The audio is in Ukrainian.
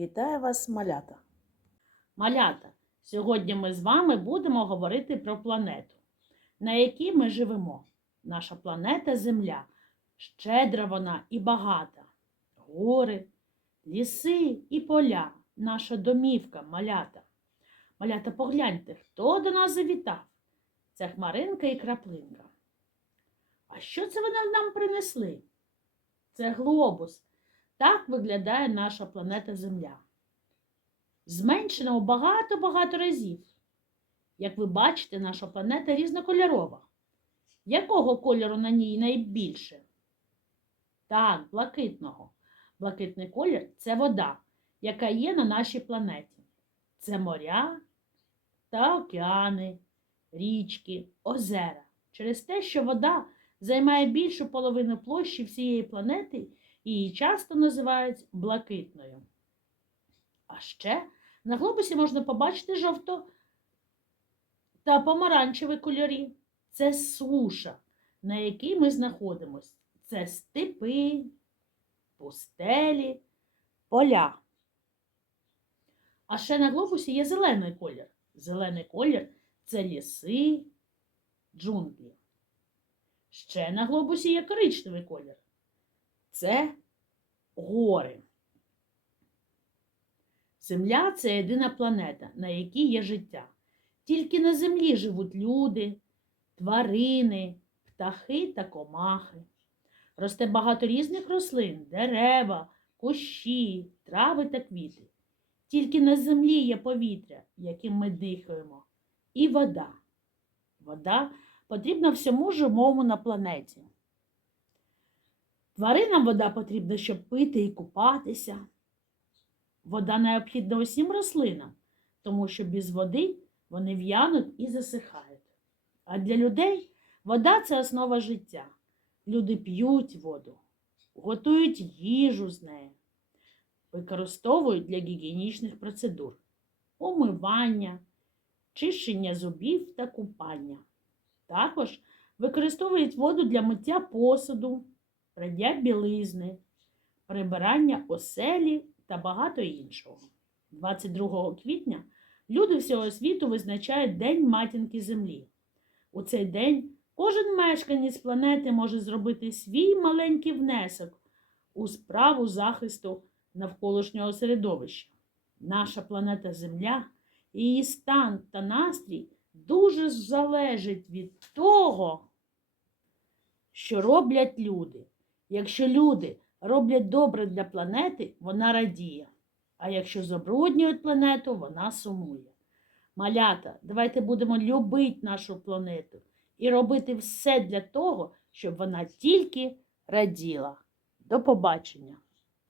Вітаю вас, малята! Малята, сьогодні ми з вами будемо говорити про планету, на якій ми живемо. Наша планета Земля. Щедра вона і багата. Гори, ліси і поля. Наша домівка малята. Малята, погляньте, хто до нас завітав. Це хмаринка і краплинка. А що це вони нам принесли? Це глобус. Так виглядає наша планета Земля зменшена у багато-багато разів. Як ви бачите, наша планета різнокольорова. Якого кольору на ній найбільше? Так, блакитного. Блакитний колір це вода, яка є на нашій планеті. Це моря та океани, річки, озера. Через те, що вода займає більшу половину площі всієї планети, її часто називають блакитною. А ще на глобусі можна побачити жовто та помаранчеві кольорі. Це суша, на якій ми знаходимося. Це степи, пустелі, поля. А ще на глобусі є зелений колір. Зелений колір це ліси, джунглі. Ще на глобусі є коричневий колір. Це гори. Земля це єдина планета, на якій є життя. Тільки на землі живуть люди, тварини, птахи та комахи. Росте багато різних рослин, дерева, кущі, трави та квіти. Тільки на землі є повітря, яким ми дихаємо, і вода. Вода потрібна всьому живому на планеті. Тваринам вода потрібна, щоб пити і купатися. Вода необхідна усім рослинам, тому що без води вони в'януть і засихають. А для людей вода це основа життя. Люди п'ють воду, готують їжу з неї, використовують для гігієнічних процедур, умивання, чищення зубів та купання. Також використовують воду для миття посуду, прання білизни, прибирання оселі та багато іншого. 22 квітня люди всього світу визначають День матінки Землі. У цей день кожен мешканець планети може зробити свій маленький внесок у справу захисту навколишнього середовища. Наша планета Земля, її стан та настрій дуже залежить від того, що роблять люди. Якщо люди роблять добре для планети, вона радіє. А якщо забруднюють планету, вона сумує. Малята, давайте будемо любити нашу планету і робити все для того, щоб вона тільки раділа. До побачення!